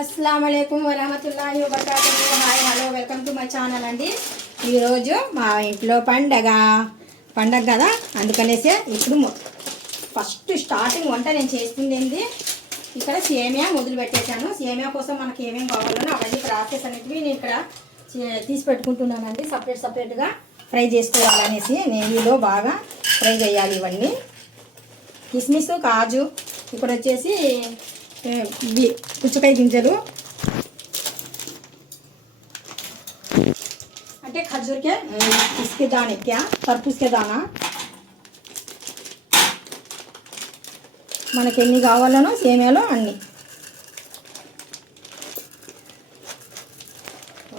అస్సలాము అలైకుం వరహమతుల్లాహి వబరకాతుహు. Hi hello welcome to my channel అండి. ఈరోజు మా ఇంట్లో పండగ కదా, అందుకనేసే ఇప్పుడు ఫస్ట్ స్టార్టింగ్ వంట నేను చేస్తుంది ఏంటి, ఇక్కడ సేమియా మొదలు పెట్టేశాను. సేమియా కోసం మనకి ఏమేమి కావాలనో అవన్నీ ప్రాసెస్ అనేటివి నేను ఇక్కడ తీసి పెట్టుకుంటున్నానండి. సపరేట్గా ఫ్రై చేసుకోవాలనేసి నెయ్యిలో బాగా ఫ్రై చేయాలి. ఇవన్నీ కిస్మిస్, కాజు, ఇక్కడ వచ్చేసి పుచ్చకాయ గింజలు అంటే ఖర్జూర్కే ఇసుకే దాని తర్పూస్కే దానా మనకి ఎన్ని కావాలనో సేమియాలో అన్ని.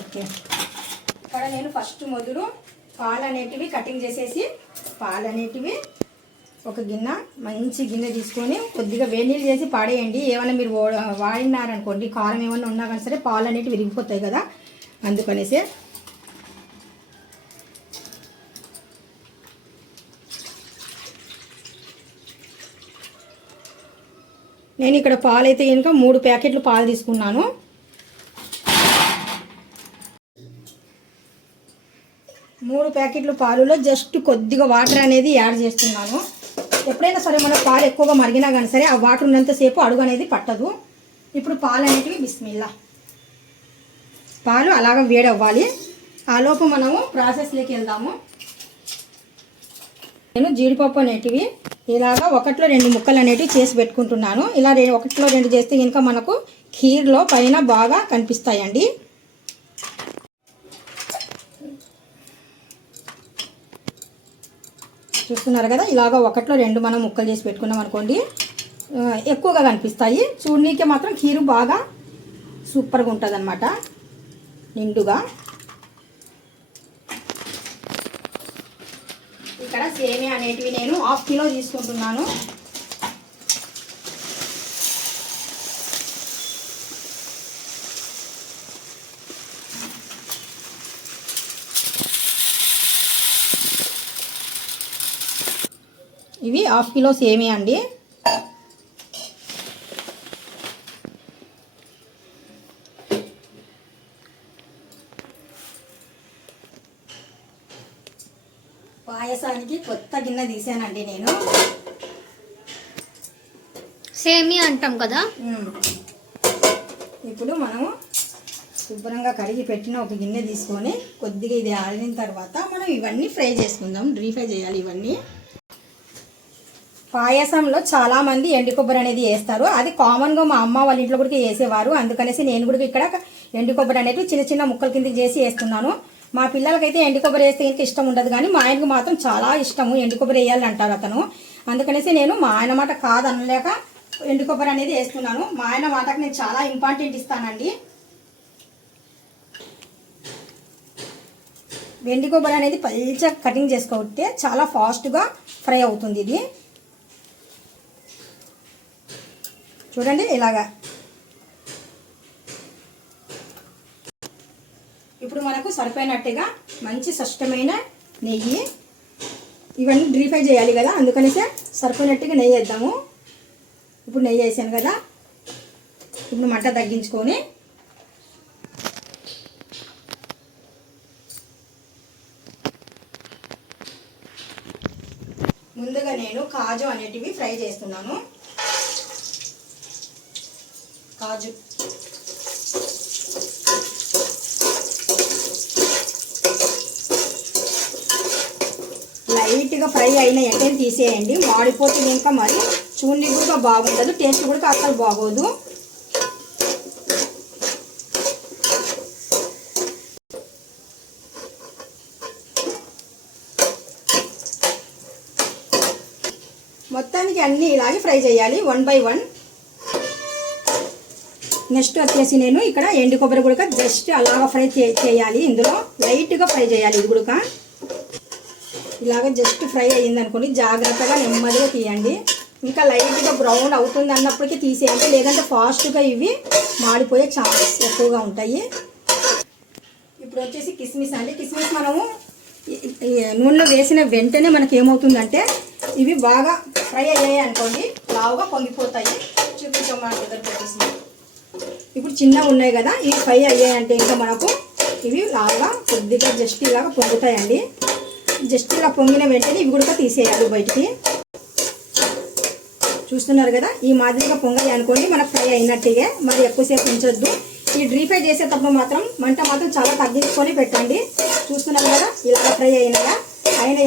ఓకే, ఇక్కడ నేను ఫస్ట్ మొదలు పాలు అనేటివి కటింగ్ చేసేసి ఒక గిన్నె మంచి గిన్నె తీసుకొని కొద్దిగా వేడి నీళ్ళు చేసి పాడేయండి. ఏమైనా మీరు వాడినారనుకోండి, కారం ఏమైనా ఉన్నా కానీ సరే పాలు అనేటివి విరిగిపోతాయి కదా, అందుకనేసి నేను ఇక్కడ పాలు అయితే కనుక 3 ప్యాకెట్లు పాలు తీసుకున్నాను. మూడు ప్యాకెట్లు పాలులో జస్ట్ కొద్దిగా వాటర్ అనేది యాడ్ చేస్తున్నాను. ఎప్పుడైనా సరే మన పాలు ఎక్కువగా మరిగినా కానీ సరే ఆ వాటర్ ఉన్నంతసేపు అడుగు అనేది పట్టదు. ఇప్పుడు పాలు అనేటివి బిస్మిల్లా, పాలు అలాగ వేడవ్వాలి. ఆ లోపు మనము ప్రాసెస్లోకి వెళ్దాము. నేను జీడిపప్పు అనేటివి ఇలాగ 1లో 2 ముక్కలు అనేటివి చేసి పెట్టుకుంటున్నాను. ఇలా 1లో 2 చేస్తే కనుక మనకు ఖీర్లో పైన బాగా కనిపిస్తాయండి. చూస్తున్నారు కదా, ఇలాగ 1లో 2 మనం ముక్కలు చేసి పెట్టుకున్నాం అనుకోండి, ఎక్కువగా కనిపిస్తాయి. చూడనీకే మాత్రం ఖీరు బాగా సూపర్గా ఉంటుంది అన్నమాట, నిండుగా. ఇక్కడ సేమియా అనేటివి నేను 1/2 కిలో తీసుకుంటున్నాను. ఇవి 1/2 కిలో సేమియా అండి. పాయసానికి కొత్త గిన్నె తీసానండి నేను. సేమియా అంటాం కదా. ఇప్పుడు మనము శుభ్రంగా కడిగి పెట్టిన ఒక గిన్నె తీసుకొని కొద్దిగా ఇది ఆరిన తర్వాత మనం ఇవన్నీ ఫ్రై చేసుకుందాం. డ్రీ ఫ్రై చేయాలి ఇవన్నీ. పాయసంలో చాలామంది ఎండు కొబ్బరి అనేది వేస్తారు. అది కామన్గా మా అమ్మ వాళ్ళ ఇంట్లో కూడా వేసేవారు. అందుకనేసి నేను కూడా ఇక్కడ ఎండు కొబ్బరి అనేది చిన్న చిన్న ముక్కల కిందకి చేసి వేస్తున్నాను. మా పిల్లలకైతే ఎండు కొబ్బరి వేస్తే ఇంకా ఇష్టం ఉండదు, కానీ మా ఆయనకు మాత్రం చాలా ఇష్టము. ఎండు కొబ్బరి వేయాలి అంటారు అతను. అందుకనేసి నేను మా ఆయన మాట కాదనలేక ఎండు కొబ్బరి అనేది వేస్తున్నాను. మా ఆయన మాటకు నేను చాలా ఇంపార్టెంట్ ఇస్తానండి. ఎండు కొబ్బరి అనేది పల్చగా కటింగ్ చేసుకోవట్టే చాలా ఫాస్ట్గా ఫ్రై అవుతుంది ఇది. చూడండి ఇలాగా. ఇప్పుడు మనకు సరిపోయినట్టుగా మంచి స్పష్టమైన నెయ్యి, ఇవన్నీ డ్రీ ఫ్రై చేయాలి కదా, అందుకనేసే సరిపోయినట్టుగా నెయ్యి వేద్దాము. ఇప్పుడు నెయ్యి వేసాను కదా, ఇప్పుడు మంట తగ్గించుకొని ముందుగా నేను కాజు అనేటివి ఫ్రై చేస్తున్నాను. కాజు లైట్గా ఫ్రై అయిన వెంటనే తీసేయండి. మాడిపోతే కనుక మరి చూడని కూడా బాగుంటుంది, టేస్ట్ కూడా అసలు బాగోదు. మొత్తానికి అన్నీ ఇలాగే ఫ్రై చేయాలి 1 by 1. నెక్స్ట్ వచ్చేసి నేను ఇక్కడ ఎండు కొబ్బరి గుడక జస్ట్ అలాగా ఫ్రై చేయాలి. ఇందులో లైట్గా ఫ్రై చేయాలి. ఇది గుడక ఇలాగ జస్ట్ ఫ్రై అయ్యింది అనుకోండి, జాగ్రత్తగా నెమ్మదిగా తీయండి. ఇంకా లైట్గా బ్రౌన్ అవుతుంది అన్నప్పటికీ తీసేయండి, లేదంటే ఫాస్ట్గా ఇవి మాడిపోయే ఛాన్సెస్ ఎక్కువగా ఉంటాయి. ఇప్పుడు వచ్చేసి కిస్మిస్ అండి. కిస్మిస్ మనము నూనెలో వేసిన వెంటనే మనకి ఏమవుతుందంటే ఇవి బాగా ఫ్రై అయ్యాయి అనుకోండి, లావుగా పొంగిపోతాయి. చూపించాం మన దగ్గర పెట్టేసి ఇప్పుడు చిన్నగా ఉన్నాయి కదా, ఇవి ఫ్రై అయ్యాయంటే ఇంకా మనకు ఇవి లాగా కొద్దిగా జస్ట్ ఇలాగా పొంగుతాయండి. జస్ట్ ఇలా పొంగిన వెంటనే ఇవి కూడా తీసేయాలి బయటికి. చూస్తున్నారు కదా, ఈ మాదిరిగా పొంగాయి అనుకోండి మనకు ఫ్రై అయినట్టుగా. మరి ఎక్కువసేపు ఉంచొద్దు. ఈ డ్రీ ఫ్రై చేసేటప్పుడు మాత్రం మంట మాత్రం చాలా తగ్గించుకొని పెట్టండి. చూస్తున్నారు కదా, ఇలా ఫ్రై అయిన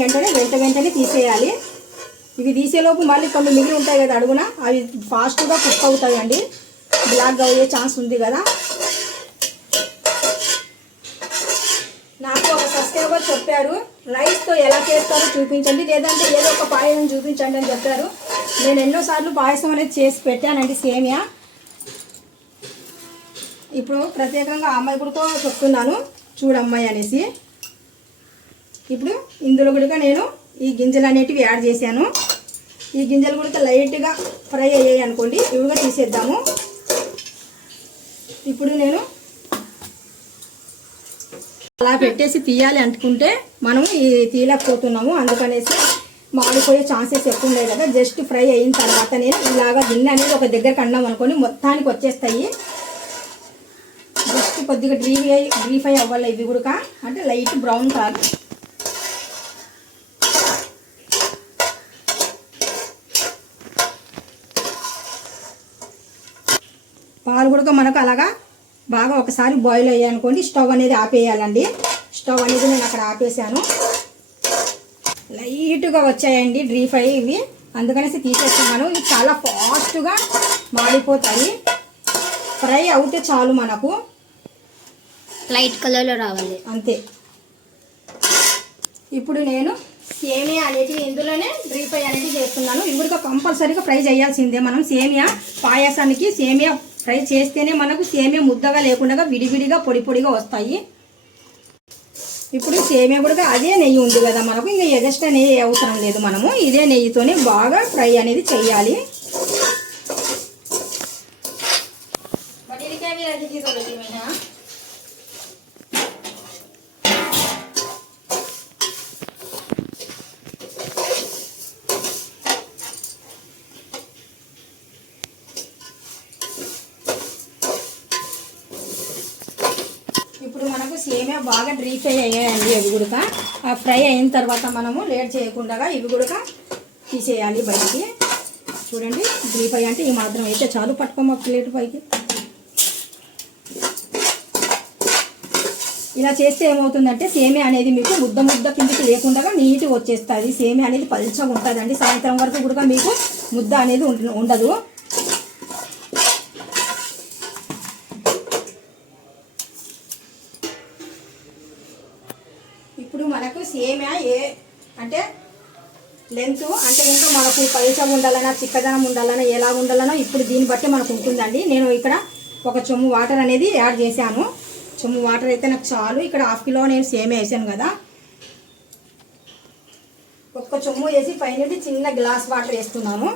వెంటనే వెంటనే తీసేయాలి. ఇవి తీసేలోపు మళ్ళీ కొన్ని మిగిలి ఉంటాయి కదా అడుగున, అవి ఫాస్ట్గా కుక్ అవుతాయండి. బ్లాక్గా అయ్యే ఛాన్స్ ఉంది కదా. నాకు ఒక సబ్స్క్రైబర్ చెప్పారు రైస్తో ఎలా చేస్తారో చూపించండి, లేదంటే ఏదో ఒక పాయసం చూపించండి అని చెప్పారు. నేను ఎన్నోసార్లు పాయసం అనేది చేసి పెట్టానండి సేమియా. ఇప్పుడు ప్రత్యేకంగా అమ్మాయి కూడా చెప్తున్నాను చూడమ్మాయి అనేసి. ఇప్పుడు ఇందులో కూడా నేను ఈ గింజలు అనేటివి యాడ్ చేశాను. ఈ గింజలు కూడా లైట్గా ఫ్రై అయ్యాయి అనుకోండి, ఇవి కూడా తీసేద్దాము. ఇప్పుడు నేను అలా పెట్టేసి తీయాలి అనుకుంటే మనం ఈ తీయలేకపోతున్నాము, అందుకనేసి మాడిపోయే ఛాన్సెస్ ఎక్కువ ఉన్నాయి కదా. జస్ట్ ఫ్రై అయిన తర్వాత నేను ఇలాగా గిన్నె అనేది ఒక దగ్గరకు అన్నాం అనుకోండి మొత్తానికి వచ్చేస్తాయి. జస్ట్ కొద్దిగా డ్రీ ఫ్రై అవ్వాలి ఇవి కూడా, అంటే లైట్ బ్రౌన్ కలర్. పాలు కూడా మనకు అలాగా బాగా ఒకసారి బాయిల్ అయ్యాయి అనుకోండి స్టవ్ అనేది ఆపేయాలండి. స్టవ్ అనేది నేను అక్కడ ఆపేసాను. లైట్గా వచ్చాయండి డ్రీ ఫ్రై ఇవి, అందుకనేసి తీసేస్తున్నాను. ఇవి చాలా ఫాస్ట్గా మాడిపోతాయి. ఫ్రై అవుతే చాలు మనకు, లైట్ కలర్లో రావాలి అంతే. ఇప్పుడు నేను సేమియా అనేది ఇందులోనే డ్రీ ఫ్రై అనేది చేస్తున్నాను. ఇవి కూడా కంపల్సరీగా ఫ్రై చేయాల్సిందే. మనం సేమియా పాయసానికి సేమియా ఫ్రై చేస్తేనే మనకు సేమియా ముద్దగా లేకుండా విడివిడిగా పొడి పొడిగా వస్తాయి. ఇప్పుడు సేమియా కూడా అదే నెయ్యి ఉంది కదా మనకు, ఇంకా ఎగస్ట్రా నెయ్యి అవసరం లేదు. మనము ఇదే నెయ్యితోనే బాగా ఫ్రై అనేది చేయాలి. ఇప్పుడు మనకు సేమియా బాగా డ్రీ ఫ్రై అయ్యాయండి. ఇవి కూడా ఫ్రై అయిన తర్వాత మనము లేట్ చేయకుండా ఇవి కూడా తీసేయాలి బయటికి. చూడండి, డ్రీ ఫ్రై అంటే ఈ మాత్రం అయితే చాలు. పట్టుకోమా ప్లేట్ పైకి. ఇలా చేస్తే ఏమవుతుందంటే సేమియా అనేది మీకు ముద్ద కిందికి లేకుండా నీట్గా వచ్చేస్తుంది. సేమియా అనేది పల్చగా ఉంటుందండి. సాయంత్రం వరకు కూడా మీకు ముద్ద అనేది ఉండదు. ఇప్పుడు మనకు సేమియా అంటే లెంత్ అంటే ఇంకా మనకు పలుచగా ఉండాలన్నా చిక్కదనం ఉండాలన్నా ఎలా ఉండాలన్నా ఇప్పుడు దీన్ని బట్టి మనకు ఉంటుందండి. నేను ఇక్కడ ఒక చెంబు వాటర్ అనేది యాడ్ చేశాను. చెంబు వాటర్ అయితే నాకు చాలు. ఇక్కడ 1/2 కిలో నేను సేమియా వేసాను కదా, ఒక్క చెంబు వేసి పైన చిన్న గ్లాస్ వాటర్ వేస్తున్నాను.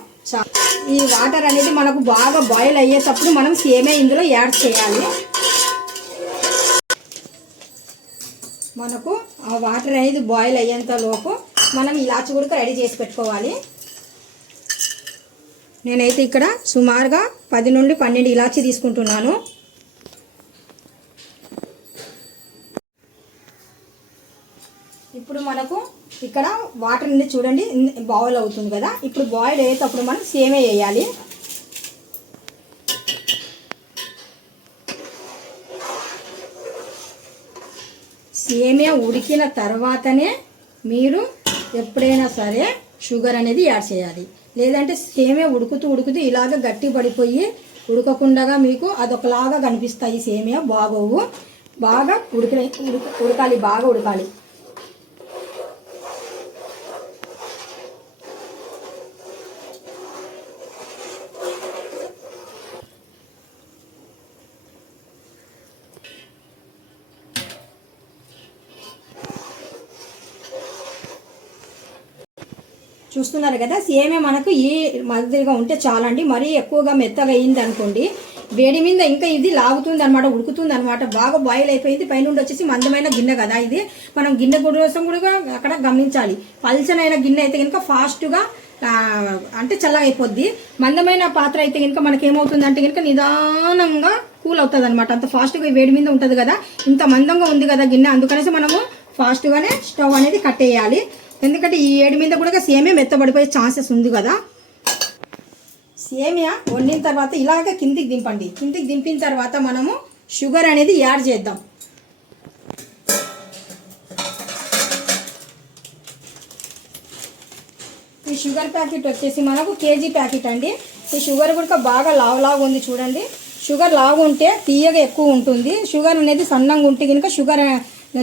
ఈ వాటర్ అనేది మనకు బాగా బాయిల్ అయ్యేటప్పుడు మనం సేమియా ఇందులో యాడ్ చేయాలి. మనకు ఆ వాటర్ అనేది బాయిల్ అయ్యేంత లోపు మనం ఇలాచి కూడా రెడీ చేసి పెట్టుకోవాలి. నేనైతే ఇక్కడ సుమారుగా 10 నుండి 12 ఇలాచి తీసుకుంటున్నాను. ఇప్పుడు మనకు ఇక్కడ వాటర్ అనేది చూడండి బాయిల్ అవుతుంది కదా. ఇప్పుడు బాయిల్ అయ్యేటప్పుడు మనం సేమియా వేయాలి. సేమియా ఉడికిన తర్వాతనే మీరు ఎప్పుడైనా సరే షుగర్ అనేది యాడ్ చేయాలి. లేదంటే సేమియా ఉడుకుతూ ఇలాగ గట్టి పడిపోయి ఉడకకుండా మీకు అదొకలాగా కనిపిస్తాయి. సేమియా బాగోవు. బాగా ఉడకాలి, బాగా ఉడకాలి. చూస్తున్నారు కదా, సేమియా మనకు ఈ మాదిరిగా ఉంటే చాలండి. మరీ ఎక్కువగా మెత్తగా అయింది అనుకోండి వేడి మీద ఇంకా ఇది లాగుతుంది అనమాట, ఉడుకుతుంది అనమాట. బాగా బాయిల్ అయిపోయింది. పైనుండి వచ్చేసి మందమైన గిన్నె కదా ఇది. మనం గిన్నె కోసం కూడా అక్కడ గమనించాలి. పల్చనైన గిన్నె అయితే కనుక ఫాస్ట్గా అంటే చల్లగా అయిపోద్ది. మందమైన పాత్ర అయితే కనుక మనకి ఏమవుతుందంటే కనుక నిదానంగా కూల్ అవుతుంది అనమాట. అంత ఫాస్ట్గా వేడి మీద ఉంటుంది కదా, ఇంత మందంగా ఉంది కదా గిన్నె, అందుకనేసి మనము ఫాస్ట్గానే స్టవ్ అనేది కట్టేయాలి. ఎందుకంటే ఈ వేడి మీద కూడా సేమియా మెత్తబడిపోయే ఛాన్సెస్ ఉంది కదా. సేమియా వండిన తర్వాత ఇలాగ కిందికి దింపండి. కిందికి దింపిన తర్వాత మనము షుగర్ అనేది యాడ్ చేద్దాం. ఈ షుగర్ ప్యాకెట్ వచ్చేసి మనకు కేజీ ప్యాకెట్ అండి. ఈ షుగర్ కూడా బాగా లావు ఉంది చూడండి. షుగర్ లావు ఉంటే తీయగా ఎక్కువ ఉంటుంది. షుగర్ అనేది సన్నంగా ఉంటే కనుక షుగర్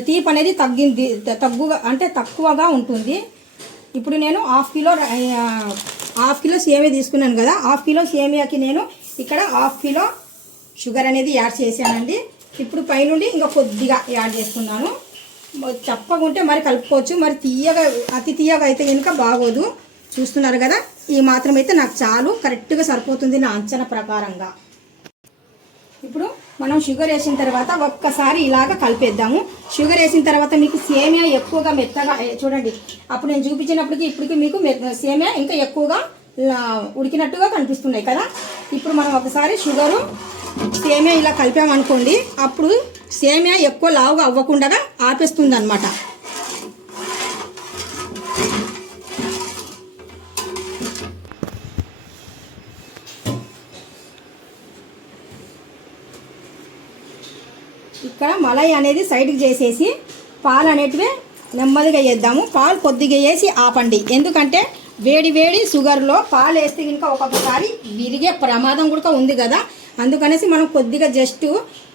తీపి అనేది తక్కువగా ఉంటుంది. ఇప్పుడు నేను హాఫ్ కిలో సేమియా తీసుకున్నాను కదా, హాఫ్ కిలో సేమియాకి నేను ఇక్కడ హాఫ్ కిలో షుగర్ అనేది యాడ్ చేశానండి. ఇప్పుడు పైనుండి ఇంకా కొద్దిగా యాడ్ చేస్తున్నాను. చప్పగుంటే మరి కలుపుకోవచ్చు, మరి అతి తీయగా అయితే కనుక బాగోదు. చూస్తున్నారు కదా, ఈ మాత్రం అయితే నాకు చాలు, కరెక్ట్గా సరిపోతుంది నా అంచనా ప్రకారంగా. ఇప్పుడు మనం షుగర్ వేసిన తర్వాత ఒక్కసారి ఇలాగ కలిపేద్దాము. షుగర్ వేసిన తర్వాత మీకు సేమియా ఎక్కువగా మెత్తగా చూడండి, అప్పుడు నేను చూపించినప్పటికీ ఇప్పటికీ మీకు సేమియా ఇంకా ఎక్కువగా ఉడికినట్టుగా కనిపిస్తున్నాయి కదా. ఇప్పుడు మనం ఒకసారి షుగరు సేమియా ఇలా కలిపామనుకోండి, అప్పుడు సేమియా ఎక్కువ లావుగా అవ్వకుండా ఆపేస్తుంది అనమాట. ఇక్కడ మలై అనేది సైడ్కి చేసేసి పాలు అనేటివి నెమ్మదిగా వేద్దాము. పాలు కొద్దిగా వేసి ఆపండి, ఎందుకంటే వేడి షుగర్లో పాలు వేస్తే ఇంకా ఒక్కొక్కసారి విరిగే ప్రమాదం కూడా ఉంది కదా. అందుకనేసి మనం కొద్దిగా జస్ట్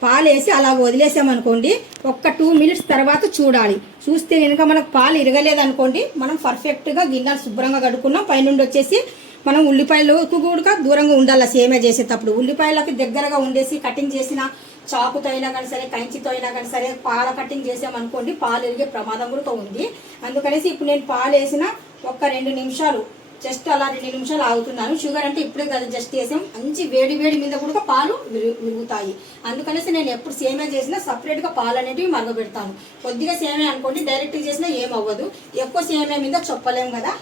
పాలు వేసి అలా వదిలేసామనుకోండి, ఒక్క 2 మినిట్స్ తర్వాత చూడాలి. చూస్తే కనుక మనకు పాలు ఇరగలేదనుకోండి, మనం పర్ఫెక్ట్గా గిన్నెలు శుభ్రంగా కడుక్కున్నాం. పైనుండి వచ్చేసి మనం ఉల్లిపాయలకు కూడా దూరంగా ఉండాలి. సేమియా చేసేటప్పుడు ఉల్లిపాయలకు దగ్గరగా ఉండేసి కటింగ్ చేసిన చాకుతో అయినా కానీ సరే, కంచితో అయినా కానీ సరే పాల కటింగ్ చేసామనుకోండి, పాలు ఎరిగే ప్రమాదం కూడా ఉంది. అందుకనేసి ఇప్పుడు నేను పాలు వేసిన ఒక 2 నిమిషాలు జస్ట్ అలా 2 నిమిషాలు ఆగుతున్నాను. షుగర్ అంటే ఇప్పుడే కదా జస్ట్ వేసాం, మంచి వేడి మీద కూడా పాలు విరుగుతాయి. అందుకనేసి నేను ఎప్పుడు సేమియా చేసినా సపరేట్గా పాలు అనేటివి మరగబెడతాను. కొద్దిగా సేమియా అనుకోండి డైరెక్ట్గా చేసినా ఏమవ్వదు, ఎక్కువ సేమియా మీద చెప్పలేము కదా.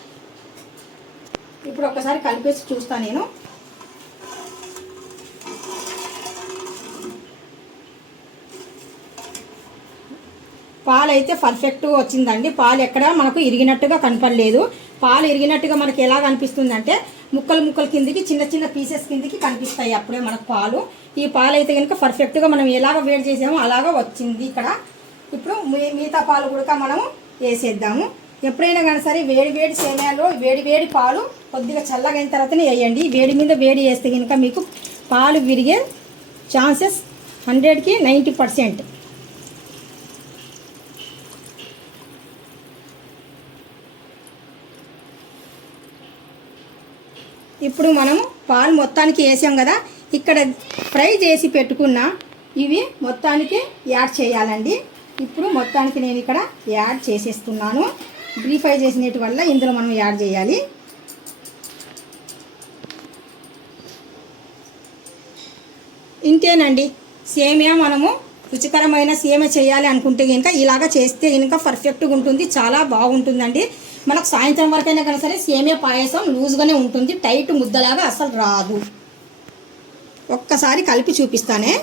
ఇప్పుడు ఒకసారి కలిపేసి చూస్తాను నేను. పాలు అయితే పర్ఫెక్ట్గా వచ్చిందండి. పాలు ఎక్కడ మనకు ఇరిగినట్టుగా కనపడలేదు. పాలు ఇరిగినట్టుగా మనకి ఎలా కనిపిస్తుంది అంటే ముక్కలు కిందికి చిన్న పీసెస్ కిందికి కనిపిస్తాయి అప్పుడే మనకు పాలు. ఈ పాలు అయితే కనుక పర్ఫెక్ట్గా మనం ఎలాగ వేడి చేసామో అలాగా వచ్చింది ఇక్కడ. ఇప్పుడు మిగతా పాలు కూడా మనము వేసేద్దాము. ఎప్పుడైనా కానీ సరే వేడి సేమియాలో వేడి పాలు కొద్దిగా చల్లగా అయిన తర్వాతనే వేయండి. వేడి మీద వేడి వేస్తే కనుక మీకు పాలు విరిగే ఛాన్సెస్ 100కి 90%. ఇప్పుడు మనము పాలు మొత్తానికి వేసాం కదా, ఇక్కడ ఫ్రై చేసి పెట్టుకున్న ఇవి మొత్తానికి యాడ్ చేయాలండి. ఇప్పుడు మొత్తానికి నేను ఇక్కడ యాడ్ చేసేస్తున్నాను. డీప్ ఫ్రై చేసినట్టు వల్ల ఇందులో మనం యాడ్ చేయాలి. ఇంతేనండి, సేమియా మనము రుచికరమైన సేమియా చేయాలి అనుకుంటే కనుక ఇలాగ చేస్తే కనుక పర్ఫెక్ట్గా ఉంటుంది, చాలా బాగుంటుందండి. మనకు సాయంత్రం వరకైనా కానీ సరే సేమియా పాయసం లూజ్గానే ఉంటుంది, టైట్ ముద్దలాగా అసలు రాదు. ఒక్కసారి కలిపి చూపిస్తానే.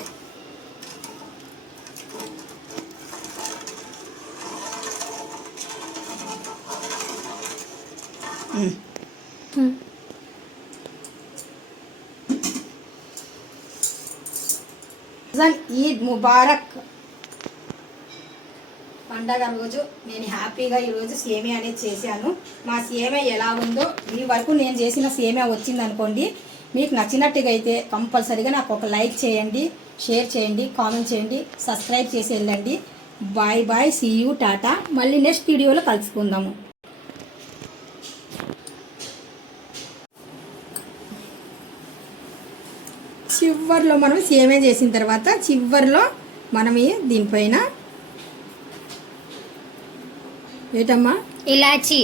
ఈద్ ముబారక్. పండగ రోజు నేను హ్యాపీగా ఈరోజు సేమియా అనేది చేశాను. మా సేమియా ఎలా ఉందో ఈ వరకు నేను చేసిన సేమియా వచ్చిందనుకోండి, మీకు నచ్చినట్టుగా అయితే కంపల్సరీగా నాకు ఒక లైక్ చేయండి, షేర్ చేయండి, కామెంట్ చేయండి, సబ్స్క్రైబ్ చేసి వెళ్ళండి. Bye, see you, tata. మళ్ళీ నెక్స్ట్ వీడియోలో కలుసుకుందాము. చివర్లో మనం సేమియా చేసిన తర్వాత చివర్లో మనం దీనిపైన ఏటమ్మా ఇలాచీ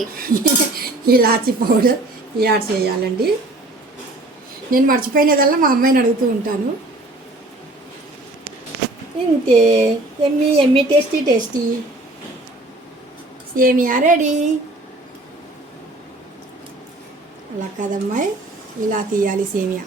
పౌడర్ యాడ్ చేయాలండి. నేను మర్చిపోయినదల్లా మా అమ్మాయిని అడుగుతూ ఉంటాను. ఇంతే, ఎమ్మి టేస్టీ సేమియా రెడీ. అలా కదమ్మాయి ఇలా తీయాలి సేమియా.